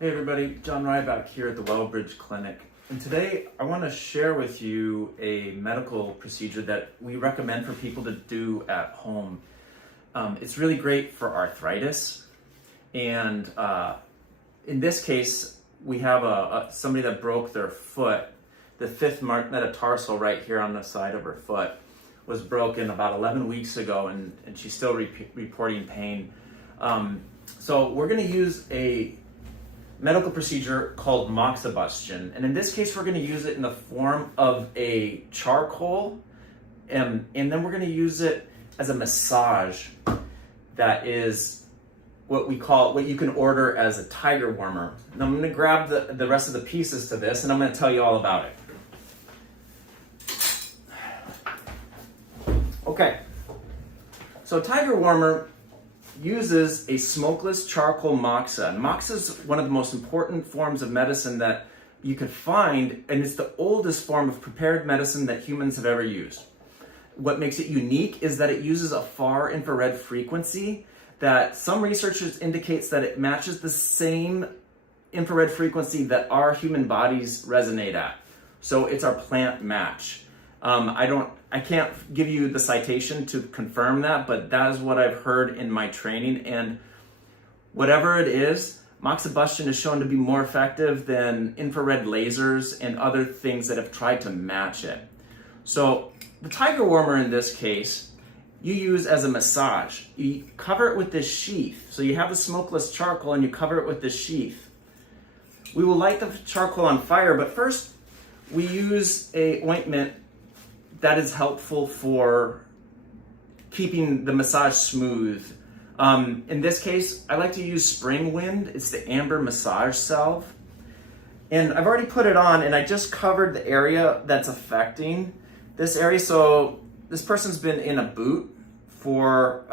Hey everybody, John Ryback here at the WellBridge Clinic. And today I want to share with you a medical procedure that we recommend for people to do at home. It's really great for arthritis. And in this case, we have somebody that broke their foot. The fifth metatarsal right here on the side of her foot was broken about 11 weeks ago, and she's still reporting pain. So we're going to use a medical procedure called moxibustion, and in this case we're going to use it in the form of a charcoal, and then we're going to use it as a massage that is what you can order as a tiger warmer. Now I'm going to grab the rest of the pieces to this, and I'm going to tell you all about it. Okay, so tiger warmer uses a smokeless charcoal moxa. And moxa is one of the most important forms of medicine that you can find, and it's the oldest form of prepared medicine that humans have ever used. What makes it unique is that it uses a far infrared frequency that some researchers indicates that it matches the same infrared frequency that our human bodies resonate at. So it's our plant match. I can't give you the citation to confirm that, but that is what I've heard in my training. And whatever it is, moxibustion is shown to be more effective than infrared lasers and other things that have tried to match it. So the tiger warmer in this case, you use as a massage. You cover it with this sheath. So you have the smokeless charcoal and you cover it with this sheath. We will light the charcoal on fire, but first we use a ointment that is helpful for keeping the massage smooth. In this case, I like to use Spring Wind. It's the amber massage salve. And I've already put it on, and I just covered the area that's affecting this area. So this person's been in a boot for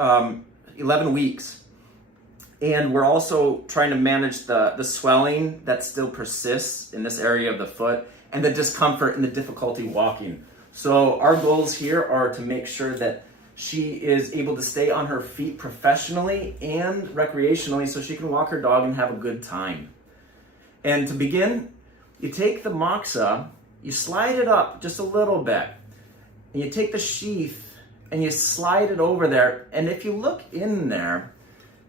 11 weeks. And we're also trying to manage the swelling that still persists in this area of the foot and the discomfort and the difficulty walking. So our goals here are to make sure that she is able to stay on her feet professionally and recreationally so she can walk her dog and have a good time. And to begin, you take the moxa, you slide it up just a little bit, and you take the sheath and you slide it over there. And if you look in there,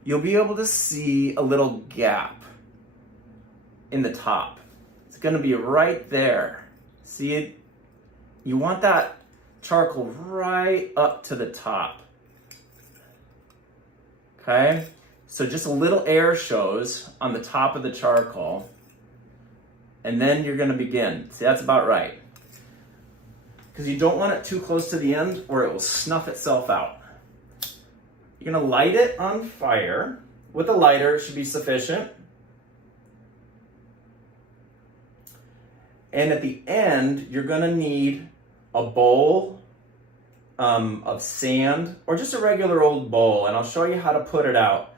you'll be able to see a little gap in the top. It's going to be right there. See it? You want that charcoal right up to the top. Okay? So just a little air shows on the top of the charcoal. And then you're going to begin. See, that's about right. Because you don't want it too close to the end or it will snuff itself out. You're going to light it on fire. With a lighter, it should be sufficient. And at the end, you're going to need a bowl of sand or just a regular old bowl, and I'll show you how to put it out.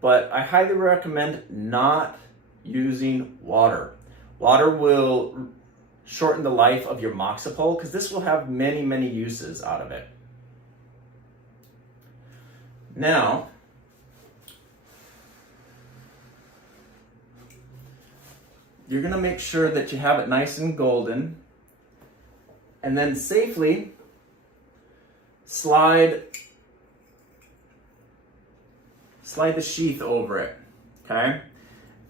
But I highly recommend not using water. Water will shorten the life of your moxipole because this will have many, many uses out of it. Now, you're going to make sure that you have it nice and golden, and then safely slide the sheath over it, okay?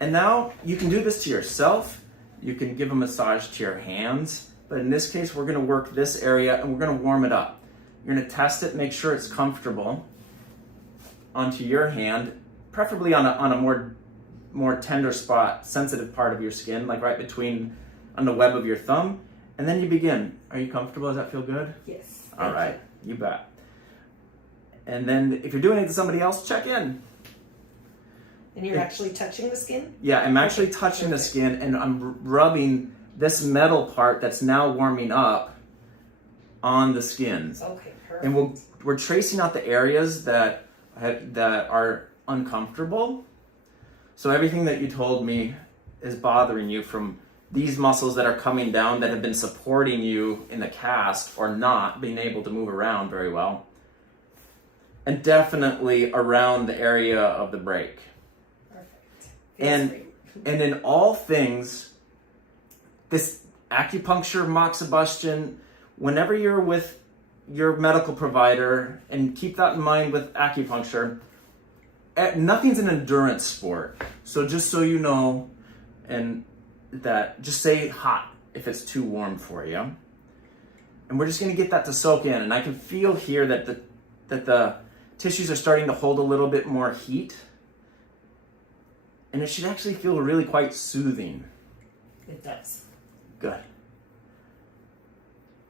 And now you can do this to yourself. You can give a massage to your hands, but in this case, we're going to work this area and we're going to warm it up. You're going to test it, make sure it's comfortable onto your hand, preferably on a more tender spot, sensitive part of your skin, like right on the web of your thumb. And then you begin. Are you comfortable? Does that feel good? Yes. All right, you bet. And then if you're doing it to somebody else, check in. And you're actually touching the skin? Yeah, I'm actually touching the skin, and I'm rubbing this metal part that's now warming up on the skin. Okay, perfect. And we're tracing out the areas that are uncomfortable. So everything that you told me is bothering you, from these muscles that are coming down that have been supporting you in the cast or not being able to move around very well, and definitely around the area of the break. Perfect. And And in all things, this acupuncture, moxibustion, whenever you're with your medical provider, and keep that in mind with acupuncture, nothing's an endurance sport. So just so you know, and that, just say hot if it's too warm for you. And we're just gonna get that to soak in. And I can feel here that the tissues are starting to hold a little bit more heat. And it should actually feel really quite soothing. It does. Good.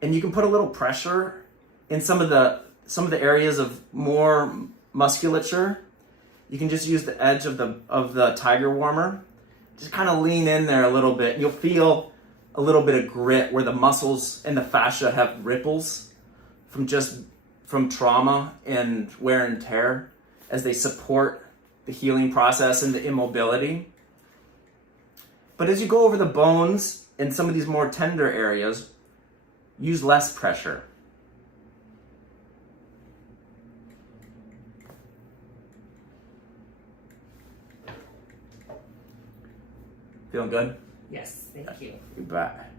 And you can put a little pressure in some of the areas of more musculature. You can just use the edge of the tiger warmer. Just kind of lean in there a little bit. You'll feel a little bit of grit where the muscles and the fascia have ripples from trauma and wear and tear as they support the healing process and the immobility. But as you go over the bones in some of these more tender areas, use less pressure. Feeling good? Yes, thank you. You bet.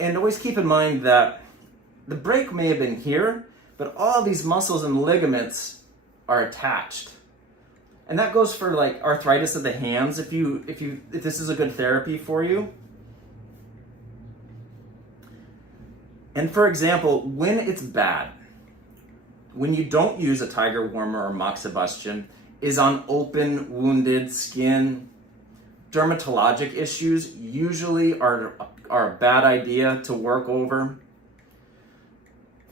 And always keep in mind that the break may have been here, but all these muscles and ligaments are attached. And that goes for like arthritis of the hands, if this is a good therapy for you. And for example, when it's bad, when you don't use a tiger warmer or moxibustion, is on open, wounded skin. Dermatologic issues usually are a bad idea to work over.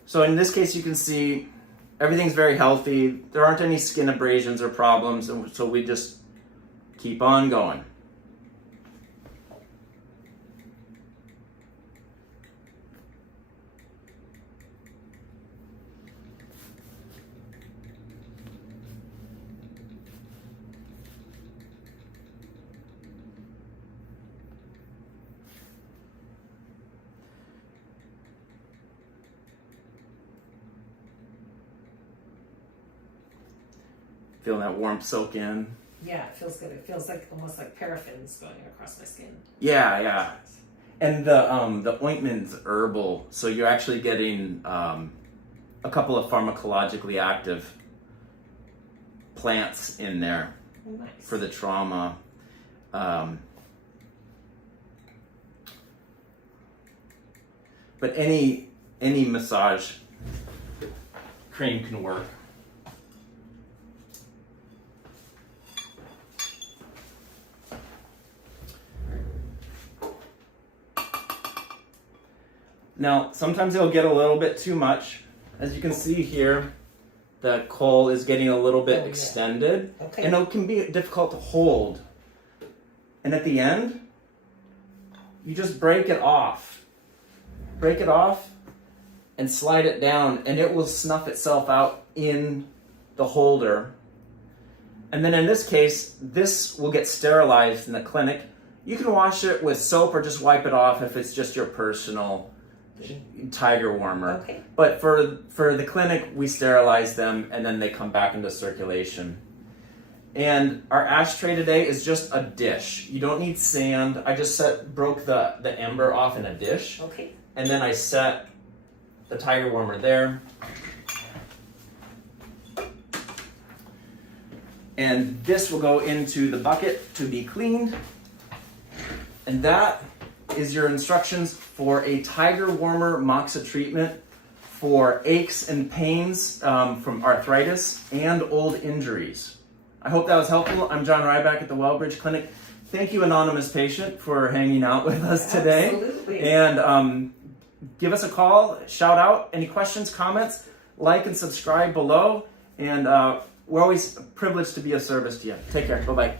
So in this case, you can see everything's very healthy. There aren't any skin abrasions or problems, and so we just keep on going. Feeling that warmth soak in. Yeah, it feels good. It feels like almost like paraffin's going across my skin. Yeah. And the ointment's herbal, so you're actually getting a couple of pharmacologically active plants in there. Oh, nice. For the trauma. But any massage cream can work. Now, sometimes it'll get a little bit too much. As you can see here, the coal is getting a little bit extended. Okay. And it can be difficult to hold. And at the end, you just break it off. Break it off and slide it down, and it will snuff itself out in the holder. And then in this case, this will get sterilized in the clinic. You can wash it with soap or just wipe it off if it's just your personal tiger warmer. Okay. But for the clinic, we sterilize them and then they come back into circulation. And our ashtray today is just a dish. You don't need sand. I just broke the ember off in a dish. Okay. And then I set the tiger warmer there. And this will go into the bucket to be cleaned. And that is your instructions for a tiger warmer moxa treatment for aches and pains from arthritis and old injuries. I hope that was helpful. I'm John Ryback at the WellBridge Clinic. Thank you, anonymous patient, for hanging out with us today. Absolutely. And give us a call, shout out, any questions, comments, like and subscribe below. And we're always privileged to be of service to you. Take care. Bye-bye.